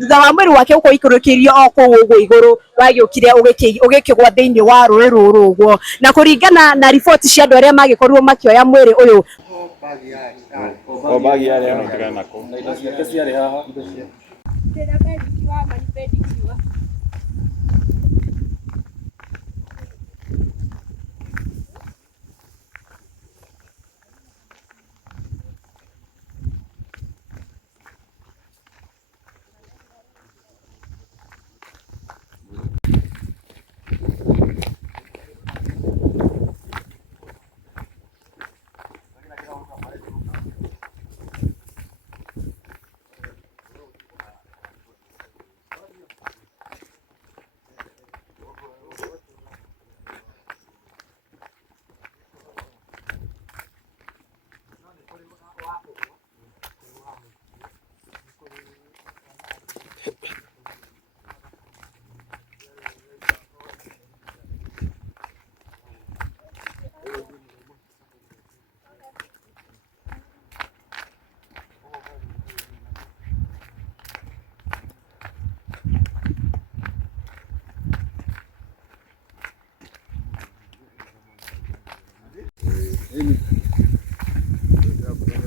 thutha wa mwĩrĩ wake gũkorwo ikũrũkĩirio o kũu ũguo igũrũ wagĩũkire ũgĩkĩgwa thĩinĩ wa rũĩ rũrũ ũguo, na kũringana na riboti cia andũ arĩa magĩkorirwo makĩoya mwĩrĩ ũyũ bagi yarĩ hano tigana nako na indo ciake ciarĩ haha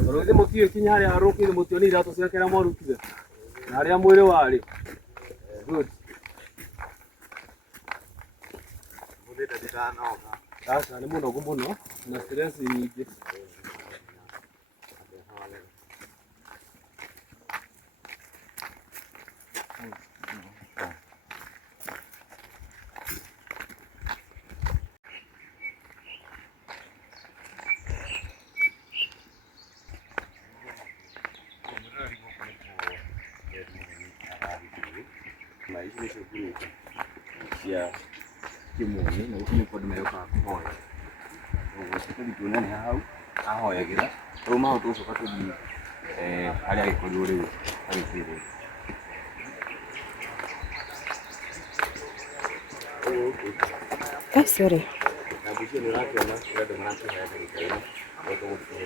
Rũĩ mũtio kinya harĩa harũkĩire mũtio nĩ iratũ ciake na mwarutire na harĩa mwĩrĩ warĩ. Good. Sasa nĩ mũnogu mũno na stress nyingĩ. Na hizi ni shughuli cia kimwoni na ici nĩ kũndũ megũkaga kũhoya. Ũguo tũthiĩ tuonane hau ahoyagĩra twauma hau tũgũcoka tũthiĩ harĩa agĩkorirwo rĩu agĩkuĩrwo. Sorry. Na mbica nĩ ũrakĩona andũ marakĩhoya gĩikaro na tũgũthiĩ.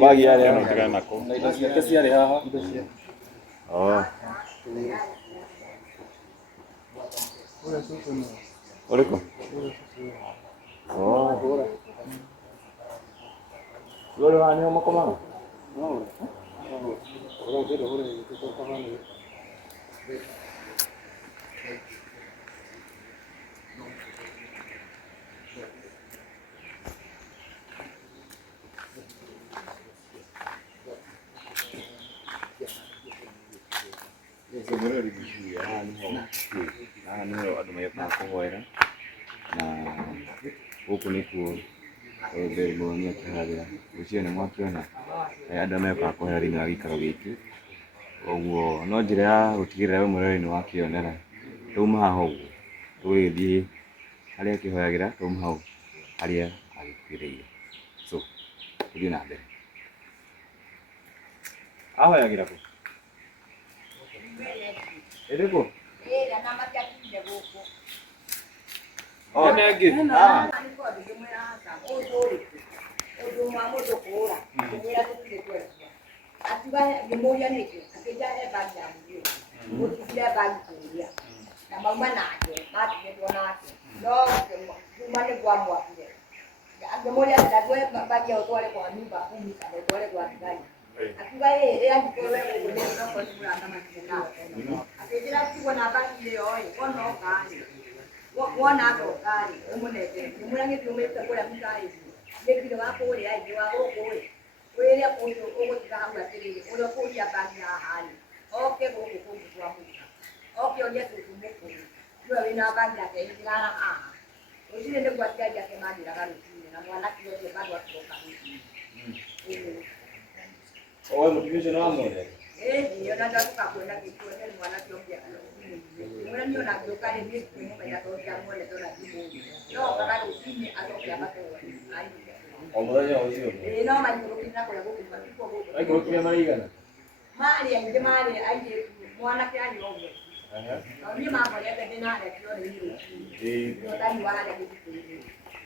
Bagi yarĩ hano tigana nako na indo ciake ciarĩ haha. Ũrĩkũ? Rũrĩ wa nĩho makomaga? Haha nĩho andũ magĩũkaga kũhoera na gũkũ nĩkuo mbere mũrũni akĩharĩra. Ũcio nĩ mwakĩona andũ megũkaga kũhoera thĩinĩ wa gĩikaro gĩkĩ. Ũguo no njĩra ya gũtigĩrĩra we mwenyewe nĩ wakĩonera. Twauma haha ũguo tũgĩthiĩ harĩa akĩhoyagĩra, twauma hau harĩa agĩkuĩrĩire. So tũthiĩ na mbere. Ahoyagĩra kũ? Ĩrĩkũ? Ĩrĩa na matiakire gũkũ. Nĩ angĩ? Ũndũ wa mũndũ kũũra, ngĩmwĩra tũtirĩ kwendia. Atiga ngĩmũria nĩkĩ, akĩnja he bagi ya mũriũ. Mũtigire bagi kũrĩa. Na mauma nake, matigĩtwo nake. No kuma nĩguo amwakire. Ngĩmũria ndatũhe bagi ĩyo ũtware kwa nyumba kumi kana ũtware gwa thigari. Akiuga angĩkorwo we gũkũ nĩ okorwo nĩ mũratamanire nake. Akĩnjĩra tigwo na bagi ĩyo wona ũkarĩ. Wona ũkarĩ ũmũnengere. Ngĩmwĩra gĩthiĩ ũmĩrute kũrĩa mũkaĩri. Nĩkire wa kũrĩa ingĩ wa gũkũ wĩrĩa kũndũ ũgũtiga hau atĩrĩrĩ ũrĩa ũkũria bagi haha oke gũkũ kũngĩ kwa mũka. Oke orie tũtũ mũkũrũ. Niwe wĩna bagi yake ĩtigara haha. Rũciinĩ nĩguo aciari ake manjĩraga rũciinĩ na mwanake ũcio bado akĩroka rũciinĩ. Owe mũtumia ũcio nĩ wamwendete? Ndio na ndio tukakwenda kituoni mwana kiongea. Mwana ndio na ndio kale ni kwa ya toka mwana ndio na jibu. Ndio kaka usini atokea hapo. Omoya oyo. No manyoro kina kwa gogo kwa gogo. Ai ko kia marigana. Mali aje mwana kia ni ogo. Ni mambo ya tena na kione hiyo. Ndio tani wala kitu.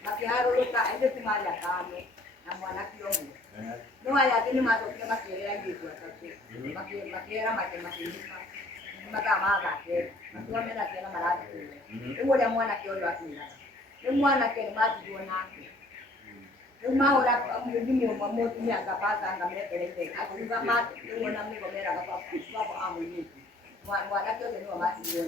Makiharo luka ende tumali akano na mwana kiongo. No haya tini matokeo makelea gitu atatu. Makera makema. Magama gake. Ndio mena tena maradi. Ndio mwana kiongo akina. Ndio mwana kene mati nake. Uma ora mjini wa moto ni akapata angamelete akuza mati ndio na mimi gomera kwa amuni mwana kiongo ni mati ndio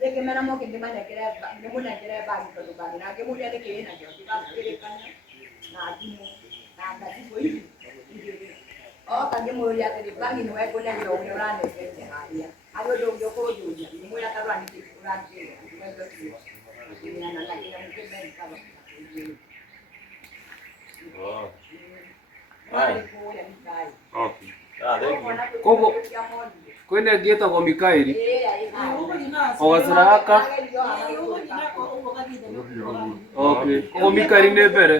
Leke mera mo kende mane kere nemo na kere ba ni to ba na ke mo ya ke na jo ba kere kan na dimo na da di boyi o ka ke mo ya te ba ni no e ko na yo no ra ne ke te ha ya a do yo ko yo ya mo ya ta ra ni ke ra ke mo do ki ni na la ke na ke ben ka ba Oh. Ai ko ya ni kai Okay. Ah, Kogo kwene ngĩtagwo kwa Mikaeli ogaciraka okay kogo Mikaeli nĩ mbere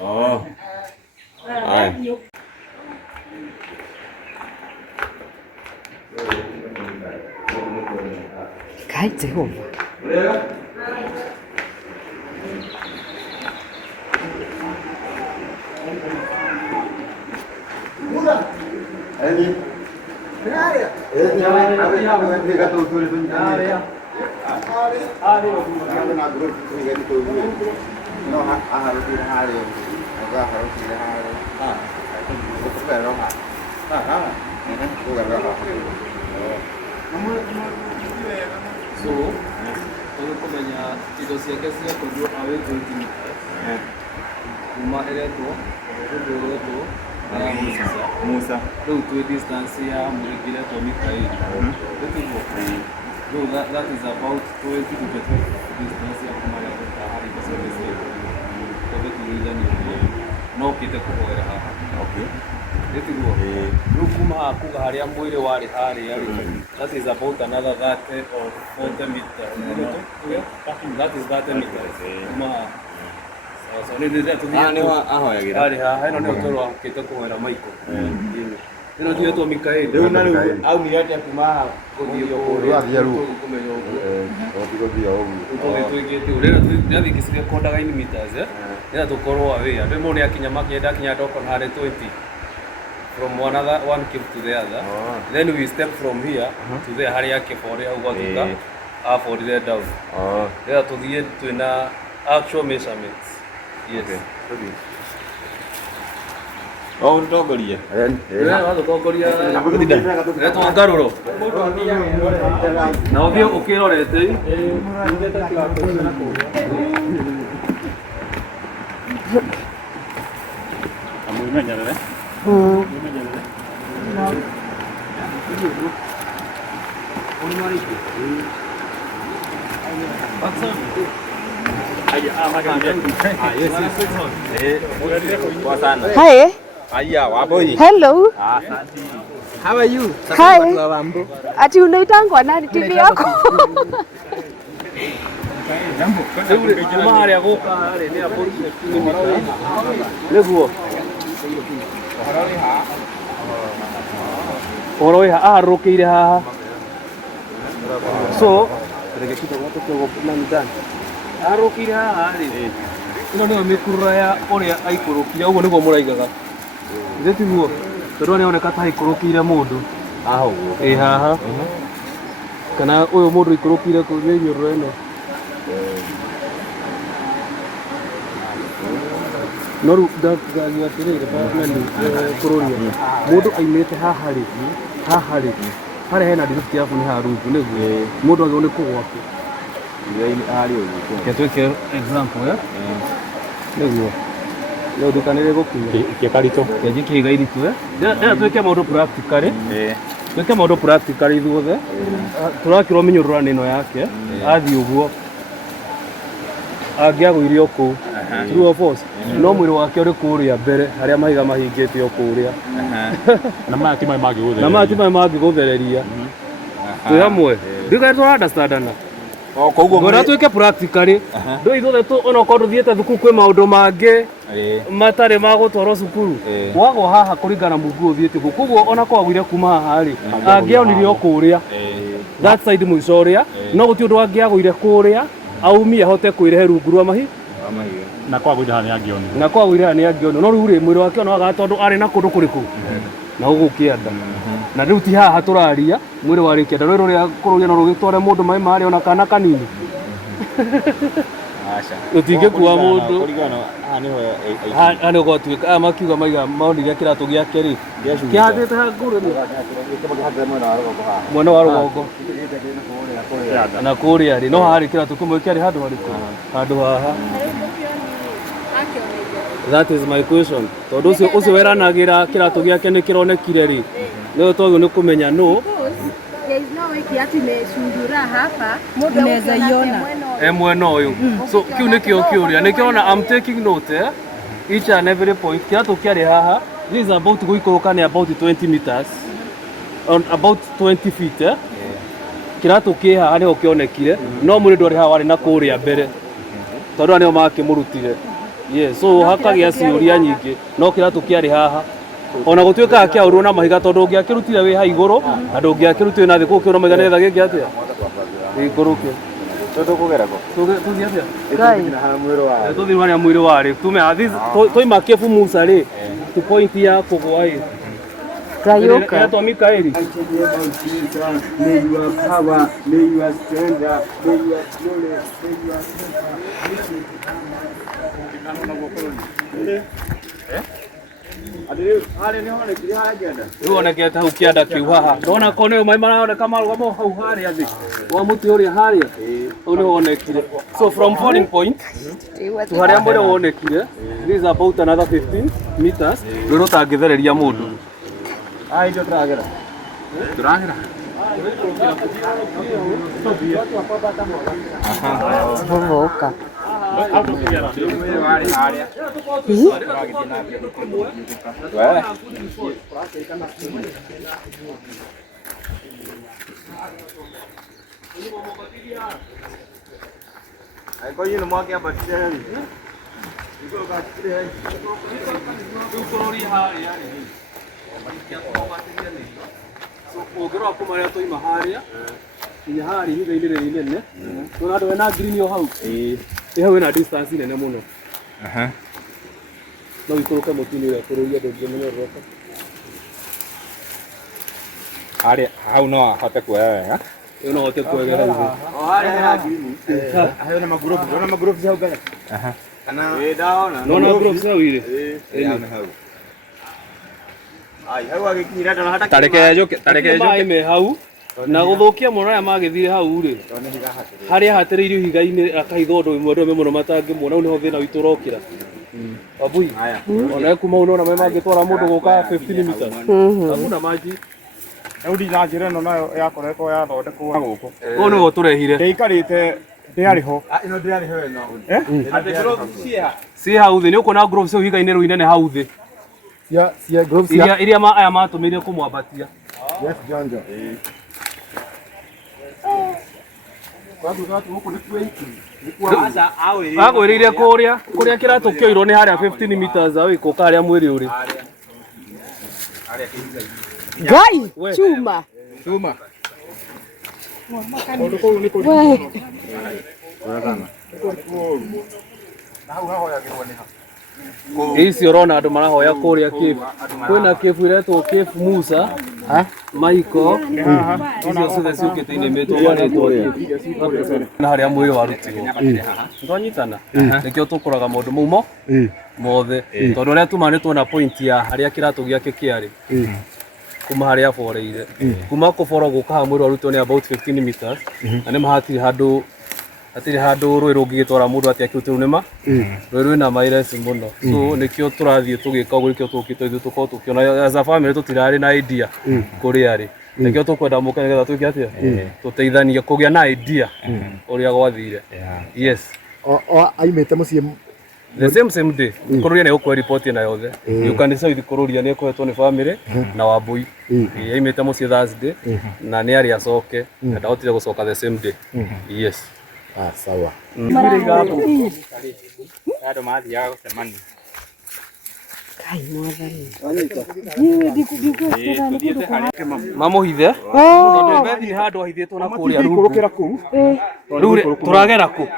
Oh. Ai. Kai Jehova. Ini. Ya. Ini kita tulis tulis. Ya. Nak guru ini itu. No harus dihari. Agak harus dihari. Itu berapa? Itu berapa? so ũyũ kũmenya indo ciake cia kũnyua awĩtwo kuma ĩretwo ũndũ ũretwo Musa rĩu twĩ distance ya mũrĩgi ĩretwo Mikaeli ĩtiguo rĩu that is about twĩ kitu distance ya kuma ya harĩ gĩcembe ciake tondũ tuithania no ũkĩte kũhoera haha ĩtiguo rĩu kuma haha kuga harĩa mwĩrĩ warĩ harĩa that is about another 30 or 40 meters that is 30 meters kuma harĩ haha ĩno nĩyo tũrũ akĩte kũhoera Michael ĩno tigetwo Mikaeli Rĩu na rĩu aumire atĩa kuma haha gũthiĩ kũrĩa kũmenya ũguo twĩkĩte ũrĩa nĩathiĩ gĩcigo called 9 meters nĩgetha tũkorwo aware andũ amwe nĩakinya makĩenda kinya ndoko harĩ 20 from one cave to the other then we step from here to there harĩa kĩbore hau gwatuĩka aborire down nĩgetha tũthiĩ twĩna actual measurements yes Oh, ũtongoria. watũtongoria etwo ngarũro na ũthiĩ ũkĩrorete Amũimenyerere. Hi. Aya, waboi. Hello. How are you? Hi. Ati unaitangwa nani TV yako? kuma harĩa gũka harĩ nĩ abũrire nĩguo ũhoro wĩ haha arũkĩire haha so arũkĩire haha rĩ ĩno nĩyo mĩkurura ya ũrĩa aikũrũkire ũguo nĩguo mũraigaga ithe tiguo tondũ nĩoneka ta aikũrũkĩire mũndũ ĩ haha kana ũyũ mũndũ aikũrũkĩire kũrĩa inyũrũra ĩno no rĩu ndatũgagia atĩrĩrĩ kũrũria mũndũ aimĩte haha rĩ harĩa hena ndiribiti yaku nĩ haha rungu nĩguo mũndũ agĩrĩirwo nĩ kũgwa kũ ke twĩke example nĩguo rĩu ndikanĩrĩ gũkinya ke njĩke iga iritũ rĩrĩa twĩke maũndũ practically twĩke maũndũ practically ithuothe tũrakĩrwo mĩnyũrũrano ĩno yake athiĩ ũguo angĩagũire o kũu true or false no mwĩrĩ wake ũrĩ kũrĩa mbere harĩa mahiga mahingĩte o kũrĩa na maya ti maĩ mangĩgũthereria na maya ti maĩ mangĩgũthereria twĩ hamwe ndiũkae tũrandastandana ngwĩra twĩke practically ndũ ithuothe ona okorwo tũthiĩte thukuru kwĩ maũndũ mangĩ matarĩ ma gũtwarwo cukuru wagwo haha kũringana mũingĩ ũthiĩte kũ koguo ona kwagũire kuma haha rĩ angĩonire o kũrĩa that side mũico ũrĩa no gũtirĩ ũndũ angĩagũire kũrĩa aumie ahote kwĩrehe rungu rwa mahiga na kwagũire haha nĩ angĩonire na kwagũire haha nĩ angĩonire no rĩu rĩ mwĩrĩ wake onaga tondũ arĩ na kũndũ kũrĩkũ na ũgũkĩenda na rĩu ti haha tũraria mwĩrĩ warĩ kĩenda rũĩ rũrĩa kũrũgia no rũgĩtware mũndũ maĩ marĩ ona kana kanini tũtingĩkua mũndũ haha nĩ gwatuĩka aya makiuga maiga maonire kĩratũ gĩake rĩ kĩhandĩte ngũrũ mwena wa rũgongo na kũrĩa rĩ no harĩ kĩratũ kĩmwe kĩarĩ handũ harĩkũ handũ haha that is my question tondũ ũcio weranagĩra kĩratũ gĩake nĩ kĩronekire rĩ nĩyo twagĩrĩirwo nĩ kũmenya no mwena ũyũ so kĩu nĩkĩo kĩũria nĩkĩona I'm taking note each and every point kĩratũ kĩarĩ haha this is about gũikũrũka nĩ about 20 meters on about 20 feet kĩratũ kĩ haha nĩho kĩonekire no mwĩrĩ ndwarĩ haha warĩ na kũrĩa mbere tondũ nĩo makĩmũrutire yes so hakagĩa ciũria nyingĩ no kĩratũ kĩarĩ haha ona gũtuĩkaga kĩaurwo na mahiga tondũ ũngĩakĩrutire wĩ ha igũrũ na ndũngĩakĩrutire na thĩ kũu kĩona mahiga nĩgetha gĩkĩ atĩa ikũrũke tũthiĩ atĩa tũthiĩ harĩa mwĩrĩ warĩ tume twaima Kefu Musa rĩ tu point ya kũgũa ĩ Kayuka to Mikaeli may your power, may your strength, may your glory, rĩu onekete hau kĩanda kĩu haha ndona ko nĩyo maĩ maroneka marũgama hau harĩa thĩ wa mũtĩ ũrĩa harĩa hau nĩho wonekire so from falling point to harĩa mwĩrĩ wonekire this is about another 15 meters rũĩ rũtangĩthereria mũndũ ndio turagera vovoka ũngĩrora kuma rĩrĩa twaima harĩa nginya harĩa ihiga-inĩ rĩrĩ inene tũna andũ wena green o hau hau ĩna distance nene mũno no ikũrũke mũtĩ-inĩ ũrĩa kũrũria ndũngĩmenya ũrĩroka harĩa hau no ahote kuoya wega ĩyo no ahote kuoya hau hena magrupu hau mbere nona groups hau irĩ maĩ me hau na gũthũkia mũno arĩa magĩthire hau rĩ harĩa hatĩrĩirio ihiga-inĩ akahitha ũndũ ũmwe mũno matangĩmuona rĩu nĩho thĩna witũ ũrokĩra Wambui ona kuma unaona maĩ mangĩtwara mũndũ gũka 15 meters hakuna maji rĩu ndina njĩra ĩno nayo yakoretwo yathondekwo gũkũ ũũ nĩho tũrehire ndĩikarĩte ndĩarĩ ho ĩno ndĩarĩ ho ĩno ciĩ hau thĩ nĩ ũkuona gloves icio ihiga-inĩ rĩu inene hau thĩ cia gloves iria aya matũmĩire kũmwambatia yes jonjo agwĩrĩire kũrĩa kĩratũ kĩoirwo nĩ harĩa 15 meters away kũka harĩa mwĩrĩ ũrĩ Gai chuma ici ũrona andũ marahoya kũrĩa Kefu kwĩna Kefu iretwo Kefu Musa Maiko icio ciothe ciũkĩte inĩmĩtwo gwarĩtwo na harĩa mwĩrĩ warutirwo nĩtwanyitana nĩkĩo tũkũraga maũndũ mau mothe tondũ ũrĩa tuma nĩ tuona point ya harĩa kĩratũ gĩake kĩarĩ kuma harĩa aboreire kuma kũboro gũka haha mwĩrĩ warutirwo nĩ about 15 meters na nĩma hatirĩ handũ rũĩ rũngĩgĩtwara mũndũ atĩ akĩrute rũu nĩma rũĩ rwĩna maireci mũno so nĩkĩo tũrathiĩ tũgĩka ũguo nĩkĩo tũkĩte ithuĩ tũkorwo tũkĩona as a family tũtirarĩ na idea kũrĩa arĩ nĩkĩo tũkwenda mũke nĩgetha twĩke atĩa tũteithanie kũgĩa na idea ũrĩa gwathire yes aimĩte mũciĩ the same day kururia ne ukwe report na yothe you can decide kururia ne kwetwo ni family na Wambui yaimite mucie Thursday na ni ari acoke na ndahotire gucoka the same day. Yes. Sawa. Ado mathiaga gucemania. Kai mwathani. Mamuhithe tondu Bethi ni handu ahithitwo na kuria Kurukira ku. riu turagera ku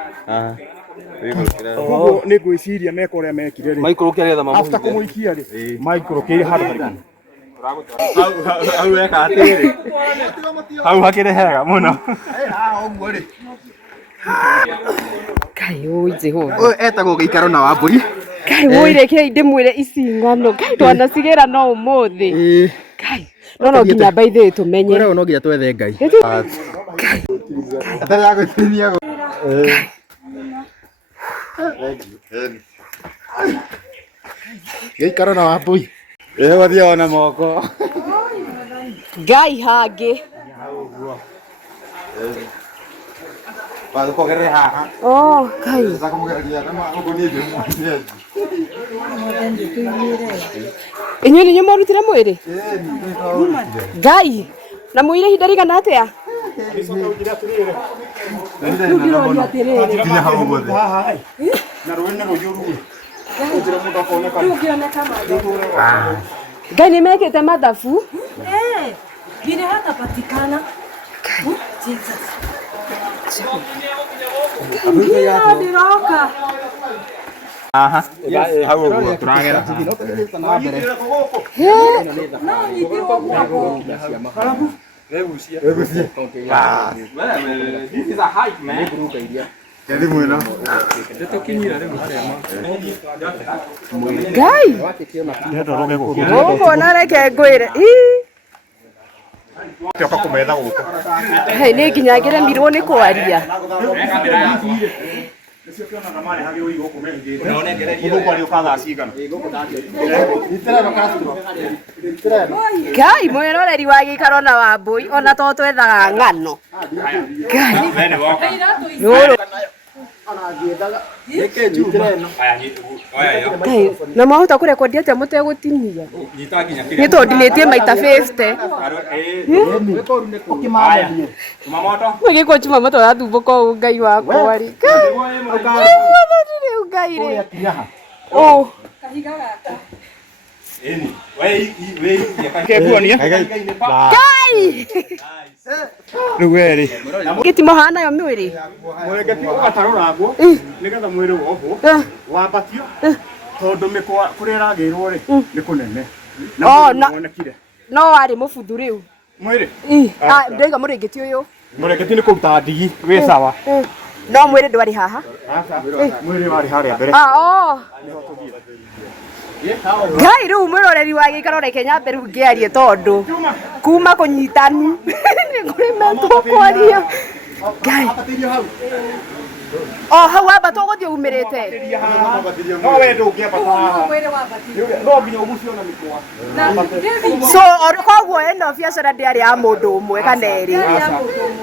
Koguo nĩ ngwĩciria meka ũrĩa mekire rĩ. maikurukia getha mamuhithe After kũmũikia rĩ. Maikurukia handũ harĩkũ. Hau eka atĩrĩ. Hau hakĩrĩ hega mũno. Ũguo rĩ. Kai oi Jehova. Ũyũ etagwo Gĩikaro na Wambui. Kai woireke ndimwire ici ng'ano. Kai twanacigera no umuthi. Kai no nginya baithe tumenye. Wewe no nginya twethe Ngai. Kai. Atarĩ agũtinia. Gĩikaro na Wambui. Wathia ona moko. Ngai hangi. Wathũkũgerere haha. Oh, Kai. Kũmũgereria na ũguo niĩ ndĩmũthie. Inyuĩ nĩ mũrutire mwĩrĩ? Ngai. Na mwĩrĩ ihinda rĩigana atĩa? Kinya hau guothe. Na rũĩ nĩ rũiyũru. Ũnjĩra mũndũ akoneka. Ngai nĩ mekĩte mathabu? Vile hatapatikana. Jesus. Ndio ndiroka. Aha. Hau ũguo tũragera. Yathi mwĩna. Ngai. Ũguo reke ngwĩre. Tũka kũmetha gũkũ. Hei nĩ nginya ngeremirwo nĩ kwaria. Nĩcio kĩonaga marĩ hagĩ ũi gũkũ mehithĩte. Mũthũngũ arĩ ũka thaa cigana. Ngai mwĩroreri wa Gĩikaro na Wambui ona to twethaga ng'ano. Ngai. Ngai na mwahota kũrekondi atĩa mũtegũtinia? Nĩ tondũ ndinĩtie maita 50. Gĩko chuma moto ũrathumbũka ũũ Ngai wakwa rĩ. Ngai rĩ. Oh. Ngai. Rĩu werĩ. Gĩtimo hana nayo mwĩrĩ. Mũrengeti ũgatarũragwo nĩgetha mwĩrĩ wohwo wambatio tondũ mĩkwa kũrĩa ĩragĩrwo rĩ nĩ kũnene. Oh, na Wonekire. no warĩ mũbuthu rĩu. Mwĩrĩ. Ndaiga mũrengeti ũyũ. Mũrengeti nĩ kũruta ndigi wĩ sawa. No mwĩrĩ ndwarĩ haha. Mwĩrĩ warĩ harĩa mbere. Oh. Ngai rĩu mwĩroreri wa Gĩikaro reke nyambe rĩu ngĩarie tondũ kuma kũnyitanu nĩ kũrĩ metwo kwaria. Ngai. Oh, hau wambatwo gũthiĩ umĩrĩte. No we ndũngĩambata haha. No nginya ũgucio na mĩkwa. So koguo ĩno biacara ndĩarĩ ya mũndũ ũmwe kana erĩ.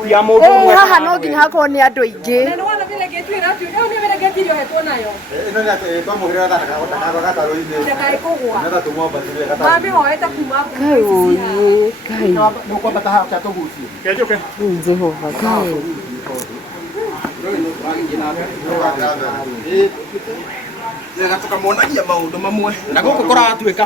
Ya mũndũ ũmwe. Haha no nginya hakorwo nĩ andũ aingĩ. Na wala vile getwira tu ndio ni vile getiro hetwo nayo. Ĩno nĩ atĩ twamũhĩra thaka gatarũ-inĩ. Ndaka ikogwa. Nĩgetha tũmwambatĩrie gatarũ. Mami hoeta kuma. Ngai ũyũ. Ngai. Nĩũkwambata haha kĩa tũgucie. Kenjoke. Jehova Ngai. Tukamonagia maũndũ mamwe na gũkũ kũratuĩka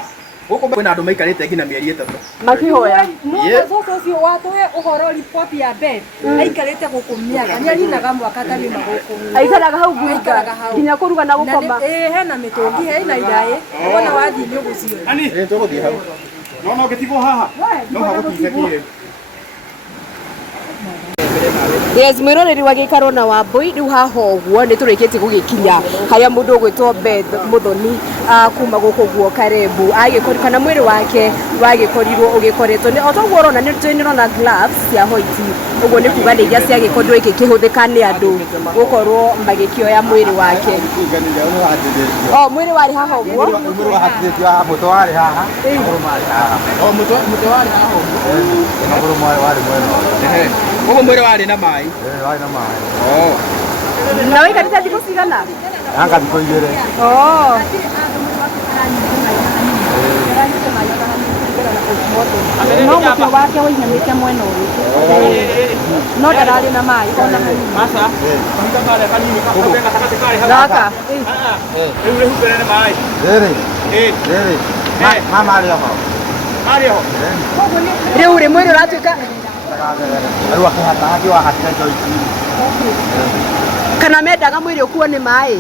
gũkũ kwĩna andũ maikarĩte nginya mĩeri 3 Makĩhoya. Mũndũ sasa ũcio watoe ũhoro report ya Beth. Aikarĩte gũkũ mĩaka. Nĩ arinaga mwaka tarĩ magũkũ. Aikaraga hau gwika. Aikaraga hau. Nginya kũruga na gũkoma. Hena mĩtũngi hena iraĩ. Wona wathiĩ nĩ ũgũciona. Ani. tũgũthiĩ hau No gĩtigwo haha. No hagũtigĩkire. Yes, mwĩroreri wa Gĩikaro na Wambui rĩu haha ũguo nĩ tũrĩkĩtie gũgĩkinya harĩa mũndũ ũgwĩtwo Beth Mũthoni kuma gũkũ guo Karebu kana mwĩrĩ wake wagĩkorirwo ũgĩkoretwo o toguo ũrona nĩ ũrona gloves cia white ũguo nĩ kuga nĩ iria ciagĩkorirwo igĩkĩhũthĩka nĩ andũ gũkorwo magĩkĩoya mwĩrĩ wake. Mwĩrĩ warĩ haha ũguo. mũtwe warĩ haha mũtwe warĩ haha ũguo mwĩrĩ warĩ mwena ũguo mwĩrĩ warĩ na maĩ warĩ na maĩ Na wewe kanisa thikũ cigana? Anga thikũ igĩrĩ. No mũtwe wake wĩinamĩte mwena ũyũ no ndararĩ na maĩ ona hanini. Gaka Rĩu rĩhumbĩre nĩ maĩ. Rĩrĩ. Ĩĩ. Rĩrĩ. Marĩ ho. Marĩ ho. rĩu rĩ mwĩrĩ ũratuĩka Rĩu akĩhata haki wa hatire njoici. kana mendaga mwĩrĩ ũkuo nĩ maĩ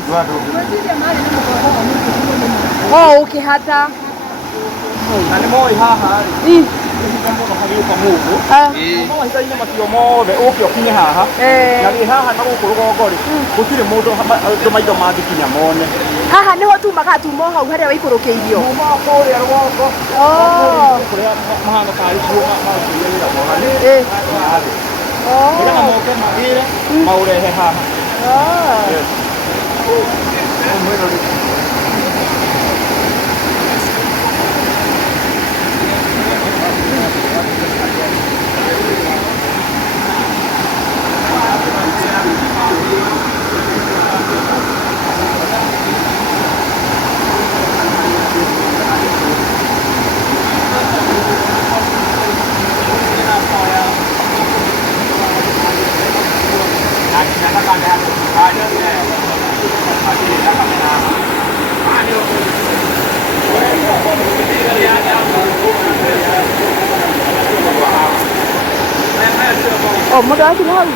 ũkĩhata Na nĩ moĩ haha rĩ. Kũhinga mũno hagĩũka mũndũ. No mahitha-inĩ macio mothe ũke ũkinye haha. Na gĩ haha na gũkũ rũgongo rĩ. Gũtirĩ mũndũ maitho mangĩkinya mone. haha nĩho tumaga tuma hau harĩa waikũrũkĩirio. Kuma kũrĩa rũgongo. Kũrĩa mahana tarĩ kuo marutĩire wĩra mwega. Nĩgetha moke magĩre maũrehe haha. Mũndũ wakinya hau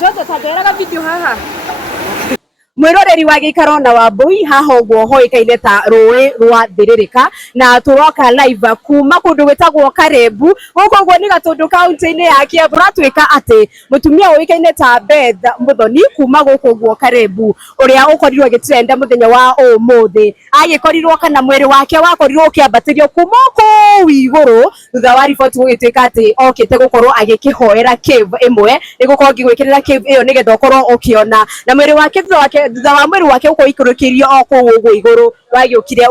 Jojo ta ngeraga video haha mwiroreri wa Gĩikaro na Wambui haha ũguo hoĩkaine ta rũĩ rwa Thĩrĩrĩka na tũroka live kuma kũndũ gwĩtagwo Karebu gũkũ ũguo nĩ Gatũndũ kaũntĩ-inĩ ya Kiambu. Ratuĩka atĩ mũtumia ũĩkaine ta Beth Muthoni kuma gũkũ ũguo Karebu ũrĩa ũkorirwo agĩtrenda mũthenya wa ũmũthĩ agĩkorirwo kana mwĩrĩ wake wakorirwo ũkĩambatĩrio kuma kũu igũrũ thutha wa riboti gũgĩtuĩka atĩ okĩte gũkorwo agĩkĩhoera cave ĩmwe nĩgũkorwo ngĩgwĩkĩrĩra cave ĩyo nĩgetha ũkorwo ũkĩona na mwĩrĩ wake thutha wa mwĩrĩ wake gũkorwo ikũrũkĩirio o kũu ũguo igũrũ wagĩũkire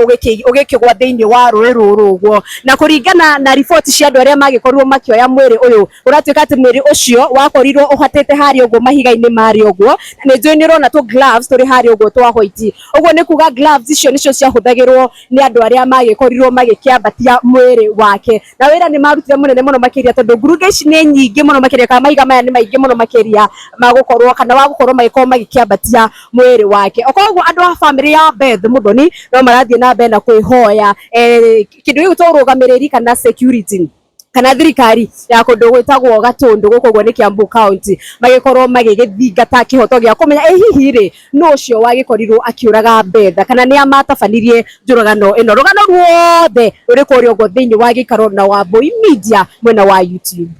ũgĩkĩgwa thĩinĩ wa rũĩ rũrũ ũguo na kũringana na riboti cia andũ arĩa magĩkorirwo makĩoya mwĩrĩ ũyũ ũratuĩka atĩ mwĩrĩ ũcio wakorirwo ũhatĩte harĩa ũguo mahiga-inĩ marĩa ũguo na nĩ njũĩ nĩ ũrona tũ gloves tũrĩ harĩa ũguo twa white ũguo nĩ kuga gloves icio nĩcio ciahũthagĩrwo nĩ andũ arĩa magĩkorirwo magĩkĩambatia mwĩrĩ wake na wĩra nĩ marutire mũnene mũno makĩria tondũ ngurunga ici nĩ nyingĩ mũno makĩria kana mahiga maya nĩ maingĩ mũno makĩria magũkorwo kana wagũkorwo magĩkorwo magĩkĩambatia mwĩrĩ wake okoguo andũ a family ya Beth Muthoni no marathiĩ na mbere na kwĩhoya kĩndũ gĩgwĩtwo ũrũgamĩrĩri kana security kana thirikari ya kũndũ gwĩtagwo Gatũndũ gũkũ ũguo nĩ Kiambu County magĩkorwo magĩgĩthingata kĩhoto gĩa kũmenya hihi rĩ nũ ũcio wagĩkorirwo akĩũraga Beth kana nĩ amatabanirie njũragano ĩno rũgano ruothe rũrĩ kũrĩa ũguo thĩinĩ wa Gĩikaro na Wambui media mwena wa YouTube.